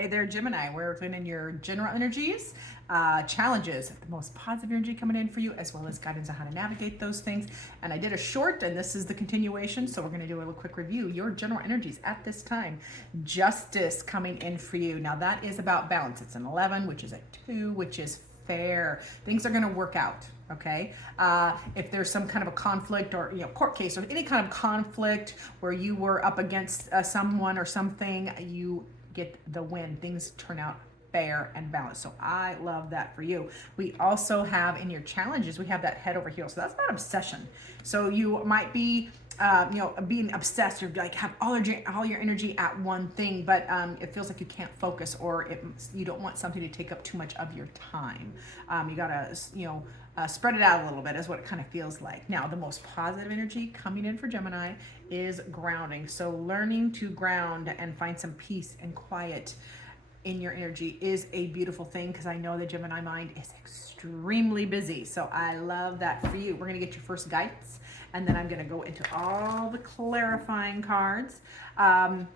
Hey there, Gemini. We're looking in your general energies, challenges, the most positive energy coming in for you, as well as guidance on how to navigate those things. And I did a short, and this is the continuation, so we're going to do a little quick review. Your general energies at this time. Justice coming in for you. Now, that is about balance. It's an 11, which is a 2, which is fair. Things are going to work out. Okay. If there's some kind of a conflict or court case or any kind of conflict where you were up against someone or something, you get the win. Things turn out fair and balanced. So I love that for you. We also have in your challenges, we have that head over heels. So that's about obsession. So you might be being obsessed or like have all your energy at one thing, but it feels like you can't focus, or you don't want something to take up too much of your time. You gotta spread it out a little bit is what it kind of feels like. Now, the most positive energy coming in for Gemini is grounding. So learning to ground and find some peace and quiet in your energy is a beautiful thing, because I know the Gemini mind is extremely busy. So I love that for you. We're going to get your first guidance, and then I'm going to go into all the clarifying cards. I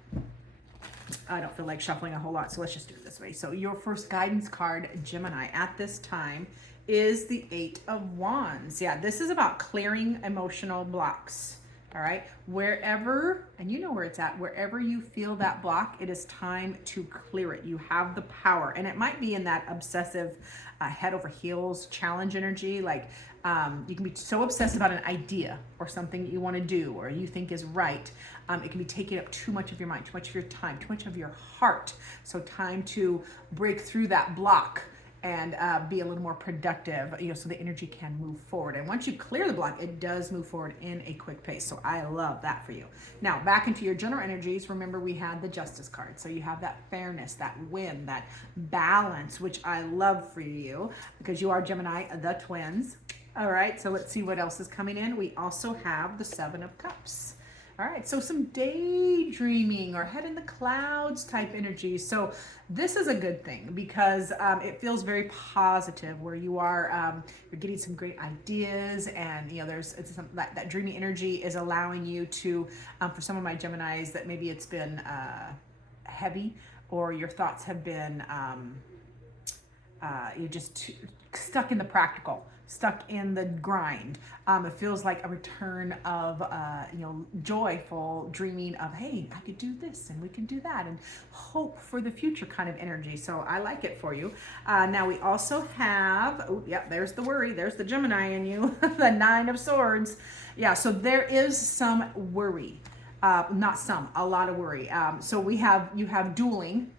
don't feel like shuffling a whole lot, so let's just do it this way. So your first guidance card, Gemini, at this time is the 8 of Wands. Yeah, this is about clearing emotional blocks. All right, wherever, and you know where it's at, wherever you feel that block, it is time to clear it. You have the power, and it might be in that obsessive head over heels challenge energy. Like you can be so obsessed about an idea or something that you want to do or you think is right. It can be taking up too much of your mind, too much of your time, too much of your heart. So time to break through that block and be a little more productive, so the energy can move forward. And once you clear the block, it does move forward in a quick pace. So I love that for you. Now, back into your general energies, remember we had the Justice card. So you have that fairness, that win, that balance, which I love for you because you are Gemini, the twins. All right, so let's see what else is coming in. We also have the 7 of Cups. All right, so some daydreaming or head in the clouds type energy. So this is a good thing because it feels very positive, where you are you're getting some great ideas, and that dreamy energy is allowing you to, for some of my Geminis, that maybe it's been heavy, or your thoughts have been you're just stuck in the practical, stuck in the grind. It feels like a return of joyful dreaming of, hey, I could do this and we can do that, and hope for the future kind of energy. So I like it for you. Now we also have, there's the worry, there's the Gemini in you, the 9 of Swords. Yeah, so there is some worry, not some, a lot of worry. So you have dueling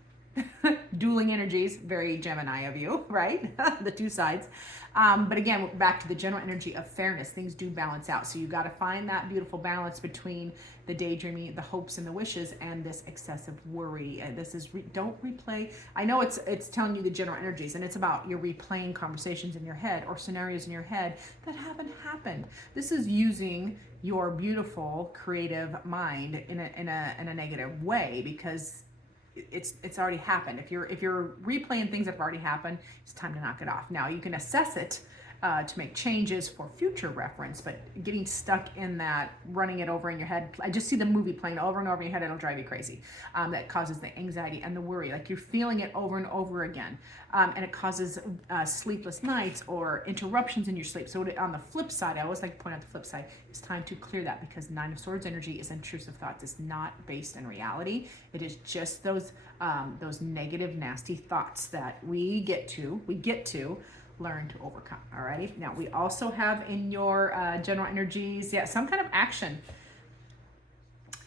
energies, very Gemini of you, right? The two sides. But again, back to the general energy of fairness, things do balance out. So you got to find that beautiful balance between the daydreaming, the hopes and the wishes, and this excessive worry. And this is, don't replay. I know it's telling you the general energies, and it's about you're replaying conversations in your head or scenarios in your head that haven't happened. This is using your beautiful creative mind in a negative way, because it's already happened. If you're replaying things that have already happened, it's time to knock it off. Now you can assess it to make changes for future reference, but getting stuck in that, running it over in your head, I just see the movie playing over and over in your head, it'll drive you crazy. That causes the anxiety and the worry, like you're feeling it over and over again, and it causes sleepless nights or interruptions in your sleep. So on the flip side, I always like to point out the flip side, it's time to clear that, because 9 of Swords energy is intrusive thoughts. It's not based in reality. It is just those negative, nasty thoughts that we get to learn to overcome. Alrighty. Now we also have in your general energies, some kind of action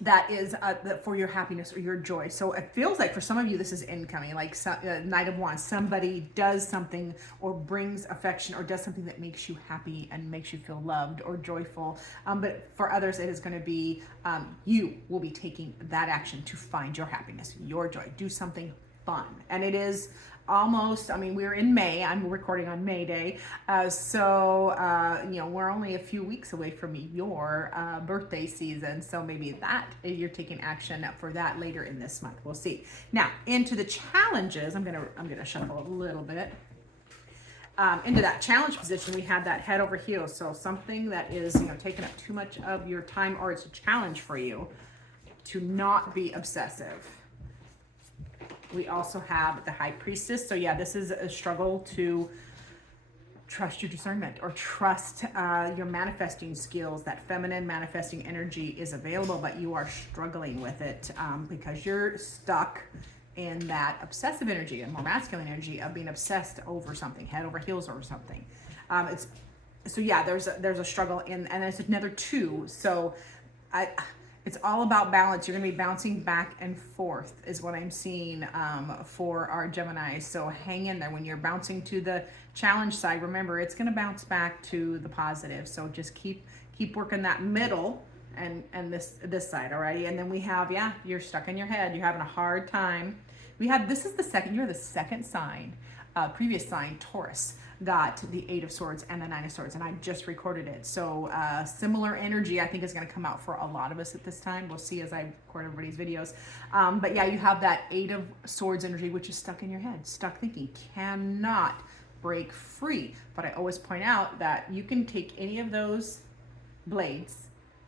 that is for your happiness or your joy. So it feels like for some of you this is incoming, like Knight of Wands. Somebody does something or brings affection or does something that makes you happy and makes you feel loved or joyful. But for others, it is going to be you will be taking that action to find your happiness, your joy. Do something fun, and it is almost, we're in May, I'm recording on May Day, so we're only a few weeks away from your birthday season, so maybe that you're taking action for that later in this month. We'll see. Now into the challenges, I'm gonna shuffle a little bit. Into that challenge position, we had that head over heels, so something that is taking up too much of your time, or it's a challenge for you to not be obsessive. We also have the High Priestess. So yeah, this is a struggle to trust your discernment or trust your manifesting skills. That feminine manifesting energy is available, but you are struggling with it because you're stuck in that obsessive energy, a more masculine energy of being obsessed over something, head over heels over something. So yeah, there's a struggle and there's another 2. So it's all about balance. You're going to be bouncing back and forth is what I'm seeing for our Gemini. So hang in there. When you're bouncing to the challenge side, remember it's going to bounce back to the positive. So just keep working that middle and this side, alrighty. And then we have, yeah, you're stuck in your head. You're having a hard time. This is the second. You're the second sign. Previous sign, Taurus, got the 8 of Swords and the 9 of Swords, and I just recorded it. So similar energy, I think, is going to come out for a lot of us at this time. We'll see as I record everybody's videos. But yeah, you have that 8 of Swords energy, which is stuck in your head, stuck thinking, cannot break free. But I always point out that you can take any of those blades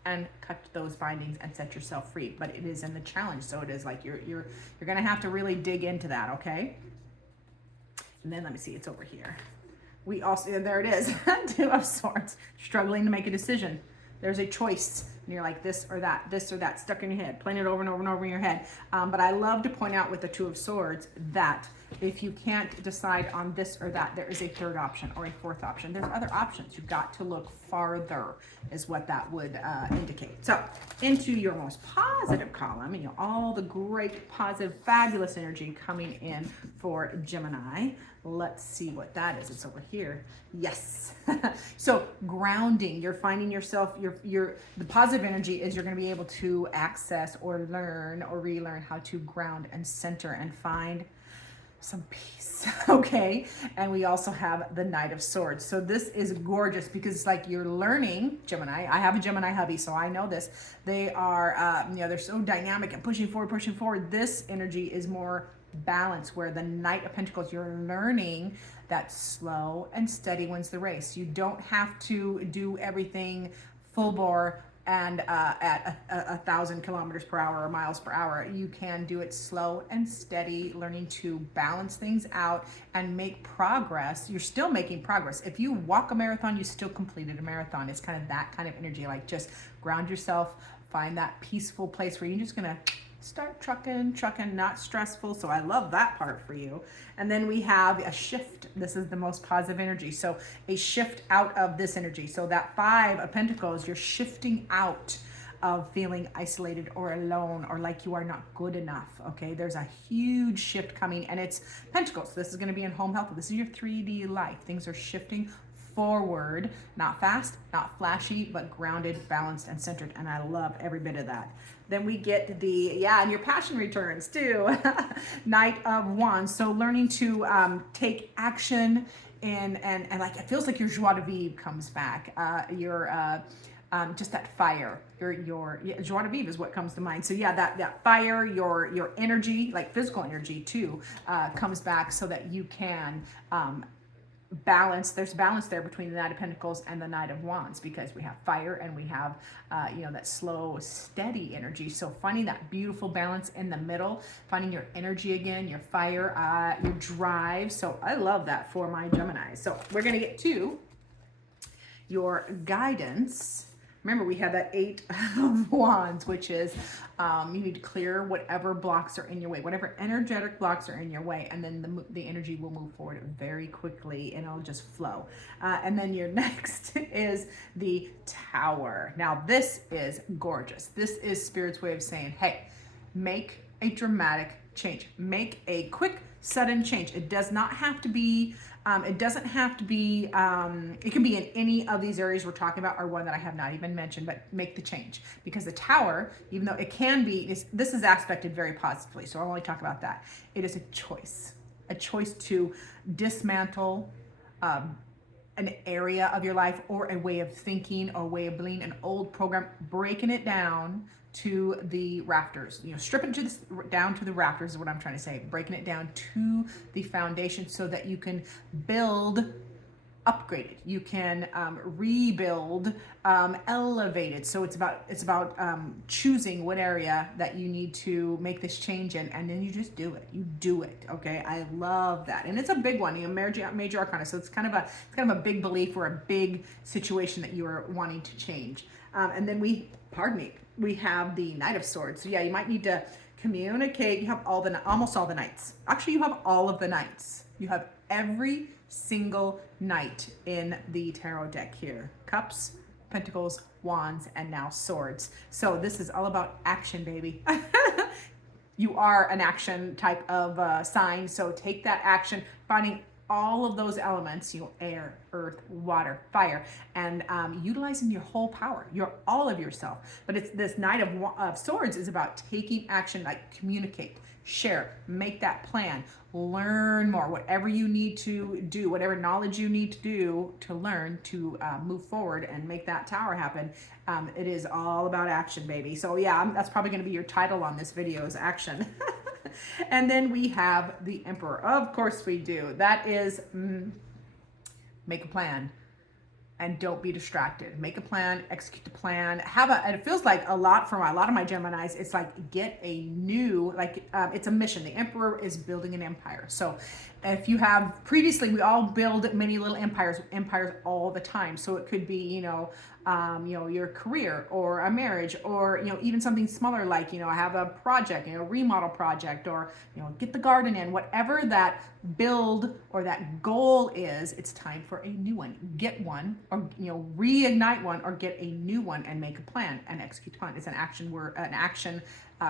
and cut those bindings and set yourself free. But it is in the challenge, so it is like you're going to have to really dig into that, okay? And then let me see, it's over here. We also, there it is, 2 of Swords, struggling to make a decision. There's a choice, and you're like this or that, stuck in your head, playing it over and over and over in your head. But I love to point out with the 2 of Swords that if you can't decide on this or that, there is a 3rd option or a 4th option. There's other options. You've got to look farther is what that would indicate. So into your most positive column, and all the great, positive, fabulous energy coming in for Gemini. Let's see what that is. It's over here. Yes. So grounding, you're finding yourself, the positive energy is you're going to be able to access or learn or relearn how to ground and center and find some peace. Okay. And we also have the Knight of Swords. So this is gorgeous because it's like you're learning, Gemini. I have a Gemini hubby, so I know this. They are, they're so dynamic and pushing forward. This energy is more balance, where the Knight of Pentacles, you're learning that slow and steady wins the race. You don't have to do everything full bore and at 1,000 kilometers per hour or miles per hour. You can do it slow and steady, learning to balance things out and make progress. You're still making progress. If you walk a marathon, you still completed a marathon. It's kind of that kind of energy, like just ground yourself, find that peaceful place where you're just gonna start trucking, not stressful. So I love that part for you. And then we have a shift. This is the most positive energy. So a shift out of this energy. So that 5 of Pentacles, you're shifting out of feeling isolated or alone or like you are not good enough. Okay, there's a huge shift coming, and it's Pentacles. This is going to be in home health. This is your 3D life. Things are shifting forward, not fast, not flashy, but grounded, balanced, and centered. And I love every bit of that. Then we get and your passion returns too. Knight of Wands. So learning to take action and like, it feels like your joie de vivre comes back. Just that fire, your joie de vivre is what comes to mind. So yeah, that fire, your energy, like physical energy too, comes back so that you can balance. There's balance there between the Knight of Pentacles and the Knight of Wands, because we have fire and we have that slow, steady energy. So finding that beautiful balance in the middle, finding your energy again, your fire, your drive. So I love that for my Gemini. So we're going to get to your guidance. Remember, we have that 8 of Wands, which is you need to clear whatever blocks are in your way, whatever energetic blocks are in your way, and then the energy will move forward very quickly and it'll just flow. And then your next is the Tower. Now, this is gorgeous. This is Spirit's way of saying, hey, make a dramatic change. Make a quick, sudden change. It does not have to be it doesn't have to be, it can be in any of these areas we're talking about, or one that I have not even mentioned, but make the change. Because the Tower, even though it can be, this is aspected very positively, so I'll only talk about that. It is a choice to dismantle an area of your life or a way of thinking or way of being, an old program, breaking it down to the rafters, stripping it down to the rafters is what I'm trying to say, breaking it down to the foundation so that you can build upgraded. You can rebuild, elevated. So it's about choosing what area that you need to make this change in, and then you just do it. You do it. Okay, I love that, and it's a big one. You know, major arcana. So it's kind of a big belief or a big situation that you are wanting to change. And then we have the Knight of Swords. So yeah, you might need to communicate. You have almost all the knights. Actually, you have all of the knights. You have every single knight in the tarot deck here. Cups, Pentacles, Wands, and now Swords. So this is all about action, baby. You are an action type of sign, so take that action, finding all of those elements, you know, air, earth, water, fire, and utilizing your whole power, all of yourself. But it's this Knight of Swords is about taking action, like communicate, share, make that plan, learn more, whatever you need to do, whatever knowledge you need to do to learn to move forward and make that tower happen. It is all about action, baby. So yeah, that's probably going to be your title on this video, is action. And then we have the Emperor. Of course we do. That is make a plan and don't be distracted. Make a plan, execute the plan. And it feels like for a lot of my Geminis, it's like get a new, it's a mission. The Emperor is building an empire. So if you have previously, we all build many little empires all the time. So it could be, your career or a marriage, or, even something smaller, like, I have a project, remodel project, or, get the garden in, whatever that build or that goal is, it's time for a new one. Get one, or, reignite one, or get a new one and make a plan and execute the plan. It's an action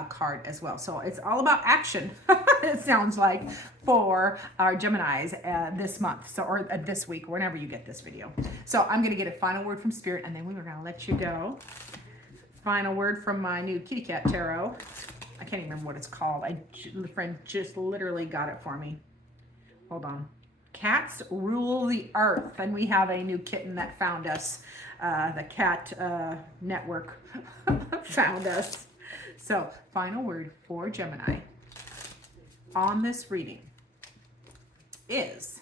card as well. So it's all about action, it sounds like, for our Geminis this month, or this week, whenever you get this video. So I'm going to get a final word from Spirit, and then we are going to let you go. Final word from my new kitty cat tarot. I can't even remember what it's called. The friend just literally got it for me. Hold on. Cats rule the earth. And we have a new kitten that found us. The cat network found us. So, final word for Gemini on this reading is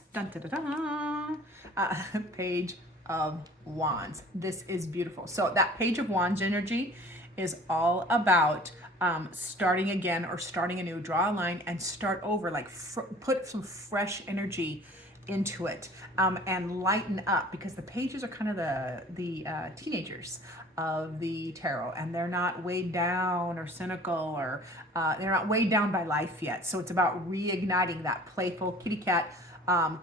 Page of Wands. This is beautiful. So that Page of Wands energy is all about starting again, or starting anew. Draw a line and start over, like put some fresh energy into it, and lighten up, because the pages are kind of the teenagers of the tarot, and they're not weighed down or cynical, or they're not weighed down by life yet. So it's about reigniting that playful kitty cat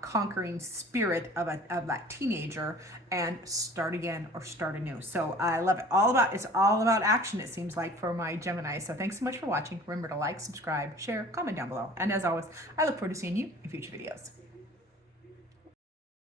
conquering spirit of that teenager, and start again or start anew. So I love it. It's all about action, it seems like, for my Gemini. So thanks so much for watching. Remember to like, subscribe, share, comment down below. And as always, I look forward to seeing you in future videos.